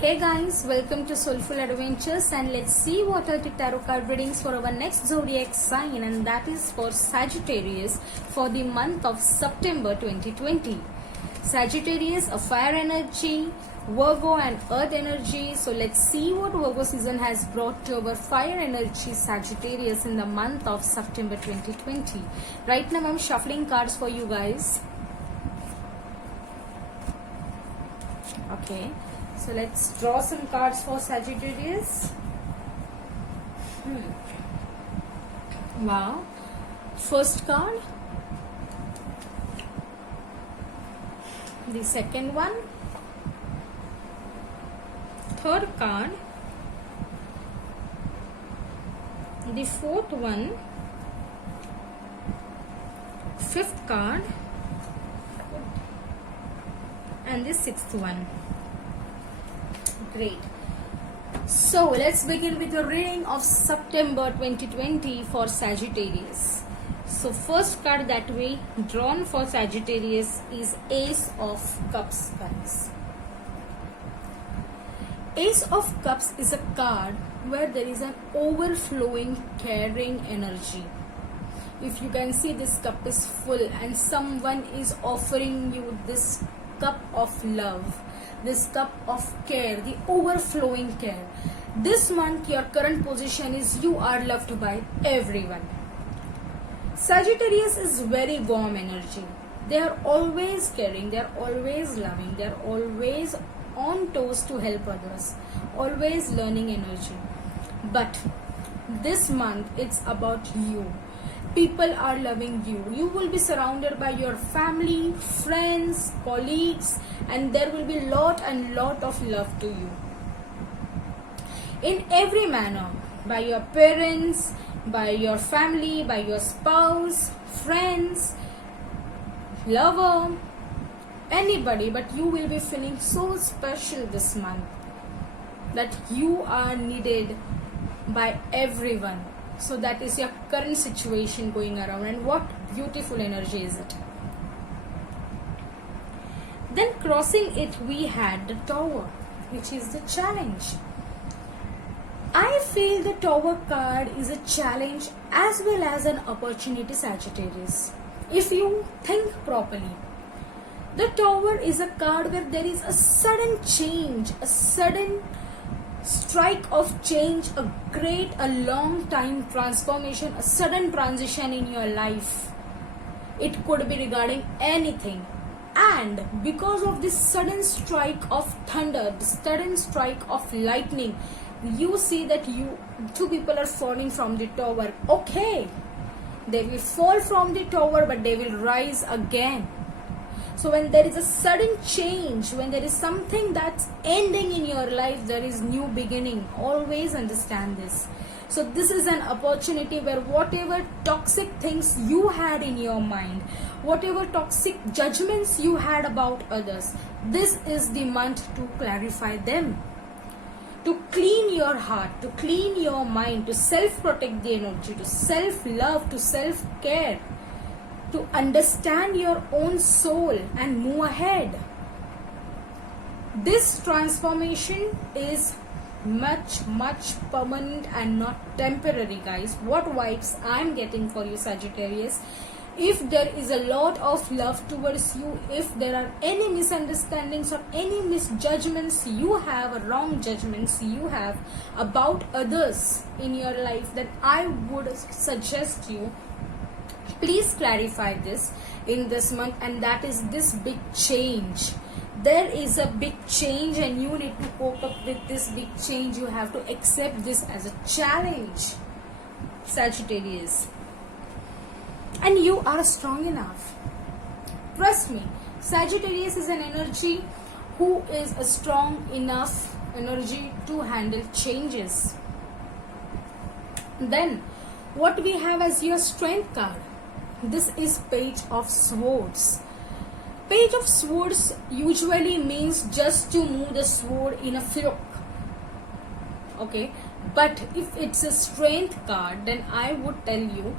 Hey guys, welcome to Soulful Adventures, and let's see what are the tarot card readings for our next zodiac sign, and that is for Sagittarius for the month of September 2020. Sagittarius, a fire energy, Virgo and earth energy. So let's see what Virgo season has brought to our fire energy Sagittarius in the month of September 2020. Right now I'm shuffling cards for you guys. Okay. So let's draw some cards for Sagittarius. Wow. First card. The second one. Third card. The fourth one. Fifth card. And the sixth one. Great. So let's begin with the reading of September 2020 for Sagittarius. So first card that we drawn for Sagittarius is Ace of Cups, guys. Ace of Cups is a card where there is an overflowing caring energy. If you can see, this cup is full and someone is offering you this cup of love, this cup of care, the overflowing care. This month your current position is you are loved by everyone. Sagittarius is very warm energy. They are always caring, they are always loving, they are always on toes to help others, always learning energy. But this month it's about you. People are loving you. You will be surrounded by your family, friends, colleagues, and there will be lot of love to you. In every manner, by your parents, by your family, by your spouse, friends, lover, anybody, but you will be feeling so special this month that you are needed by everyone. So that is your current situation going around, and what beautiful energy is it. Then crossing it, we had the Tower, which is the challenge. I feel the Tower card is a challenge as well as an opportunity, Sagittarius. If you think properly, the Tower is a card where there is a sudden change, a sudden strike of change, a long time transformation, a sudden transition in your life. It could be regarding anything, and because of this sudden strike of thunder, the sudden strike of lightning, you see that two people are falling from the tower. Okay, they will fall from the tower, but they will rise again. So when there is a sudden change, when there is something that's ending in your life, there is new beginning. Always understand this. So this is an opportunity where whatever toxic things you had in your mind, whatever toxic judgments you had about others, this is the month to clarify them. To clean your heart, to clean your mind, to self-protect the energy, to self-love, to self-care, to understand your own soul and move ahead. This transformation is much permanent and not temporary, guys. What vibes I'm getting for you, Sagittarius? If there is a lot of love towards you, if there are any misunderstandings or any misjudgments you have, or wrong judgments you have about others in your life, then I would suggest you, please clarify this in this month, and that is this big change. There is a big change and you need to cope up with this big change. You have to accept this as a challenge, Sagittarius. And you are strong enough. Trust me, Sagittarius is an energy who is a strong enough energy to handle changes. Then what we have as your strength card, this is Page of Swords. Page of Swords usually means just to move the sword in a flock. Okay, but if it's a strength card, then I would tell you,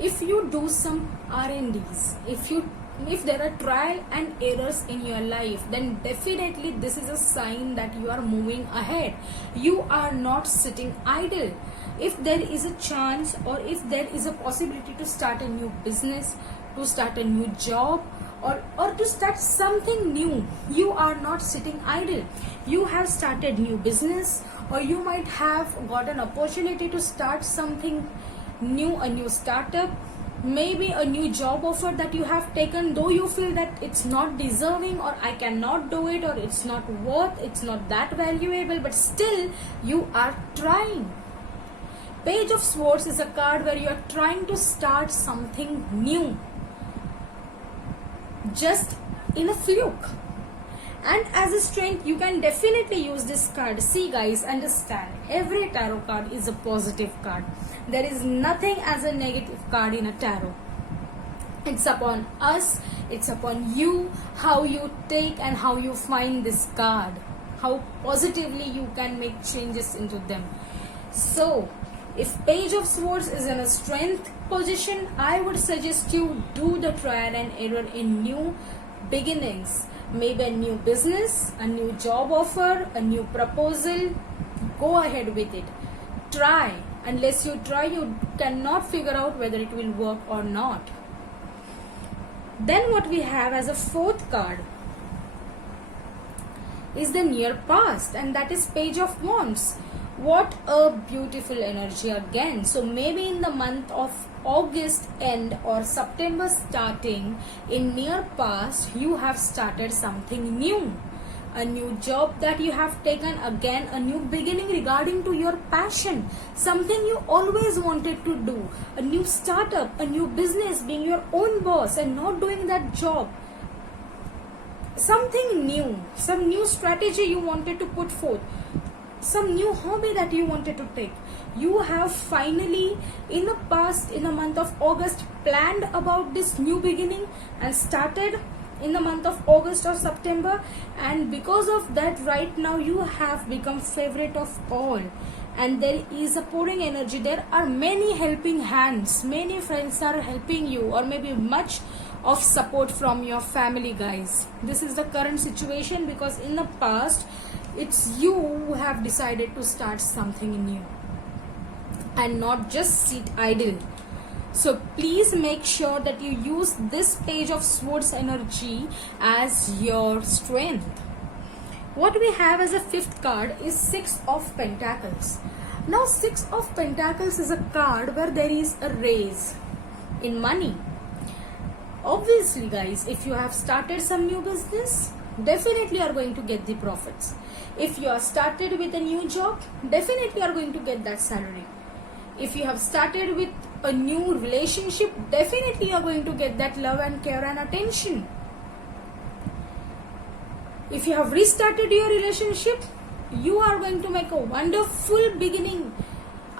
if you do some R&Ds, if you if there are trial and errors in your life, then definitely this is a sign that you are moving ahead. You are not sitting idle. If there is a chance, or if there is a possibility to start a new business, to start a new job, or to start something new, you are not sitting idle. You have started new business, or you might have got an opportunity to start something new, a new startup, maybe a new job offer that you have taken, though you feel that it's not deserving, or I cannot do it, or it's not worth, it's not that valuable, but still you are trying. Page of Swords is a card where you are trying to start something new, just in a fluke. And as a strength, you can definitely use this card. See guys, understand, every tarot card is a positive card. There is nothing as a negative card in a tarot. It's upon us, it's upon you, how you take and how you find this card, how positively you can make changes into them. So if Page of Swords is in a strength position, I would suggest you do the trial and error in new beginnings. Maybe a new business, a new job offer, a new proposal. Go ahead with it. Try. Unless you try, you cannot figure out whether it will work or not. Then what we have as a fourth card is the near past, and that is Page of Wands. What a beautiful energy again. So maybe in the month of August end or September starting, in near past you have started something new, a new job that you have taken, again a new beginning regarding to your passion, something you always wanted to do, a new startup, a new business, being your own boss and not doing that job, something new, some new strategy you wanted to put forth, some new hobby that you wanted to take. You have finally in the past, in the month of August, planned about this new beginning and started in the month of August or September, and because of that right now you have become favorite of all, and there is a pouring energy. There are many helping hands, many friends are helping you, or maybe much of support from your family guys. This is the current situation, because in the past it's you who have decided to start something new and not just sit idle. So please make sure that you use this Page of Swords energy as your strength. What we have as a fifth card is Six of Pentacles. Now Six of Pentacles is a card where there is a raise in money. Obviously guys, if you have started some new business, definitely you are going to get the profits. If you are started with a new job, definitely you are going to get that salary. If you have started with a new relationship, definitely you are going to get that love and care and attention. If you have restarted your relationship, you are going to make a wonderful beginning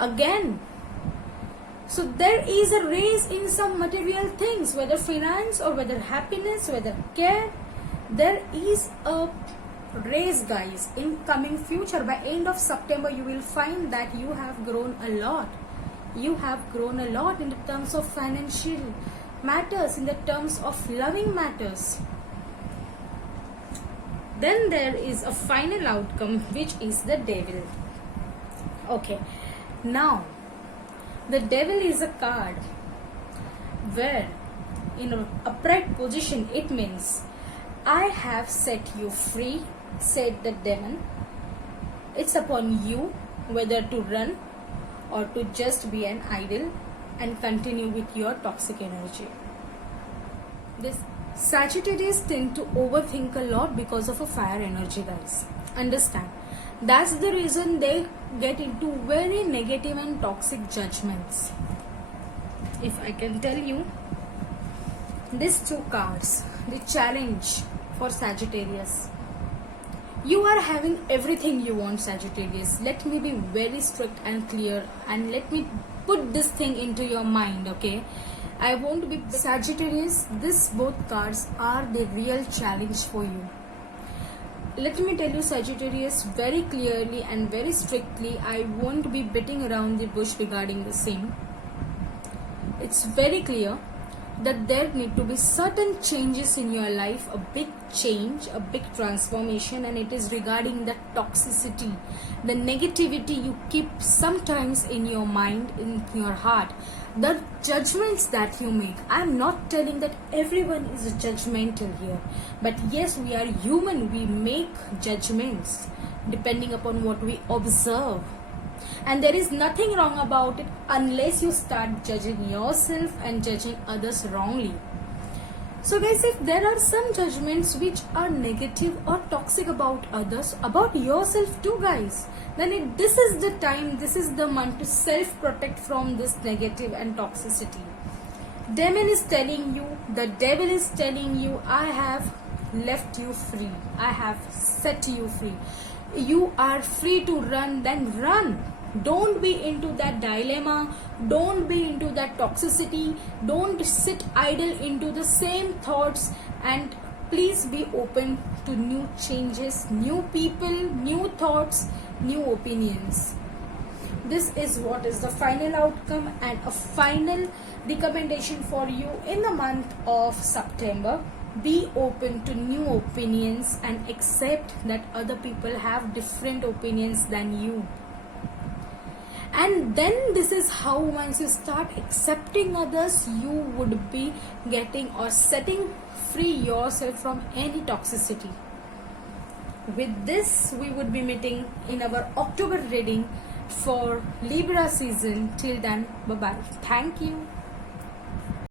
again. So there is a raise in some material things, whether finance or whether happiness, whether care. There is a raise guys in coming future. By end of September you will find that you have grown a lot. You have grown a lot in the terms of financial matters, in the terms of loving matters. Then there is a final outcome, which is the Devil. Okay, now the Devil is a card where in an upright position it means I have set you free, said the demon. It's upon you whether to run or to just be an idol and continue with your toxic energy. This Sagittarius tend to overthink a lot because of a fire energy guys. Understand. That's the reason they get into very negative and toxic judgments. If I can tell you, these two cards, the challenge for Sagittarius. You are having everything you want, Sagittarius. Let me be very strict and clear, and let me put this thing into your mind, okay? I won't be Sagittarius. These both cards are the real challenge for you. Let me tell you, Sagittarius, very clearly and very strictly, I won't be beating around the bush regarding the same. It's very clear. that there need to be certain changes in your life, a big change, a big transformation, and it is regarding the toxicity, the negativity you keep sometimes in your mind, in your heart, the judgments that you make. I'm not telling that everyone is judgmental here, but yes, we are human, we make judgments depending upon what we observe. And there is nothing wrong about it unless you start judging yourself and judging others wrongly. So guys, if there are some judgments which are negative or toxic about others, about yourself too guys, then this is the time, this is the month to self-protect from this negative and toxicity. Demon is telling you, the devil is telling you, I have left you free, I have set you free. You are free to run, then run. Don't be into that dilemma, don't be into that toxicity, don't sit idle into the same thoughts, and please be open to new changes, new people, new thoughts, new opinions. This is what is the final outcome and a final recommendation for you in the month of September. Be open to new opinions and accept that other people have different opinions than you. And then this is how, once you start accepting others, you would be getting or setting free yourself from any toxicity. With this, we would be meeting in our October reading for Libra season. Till then, bye bye. Thank you.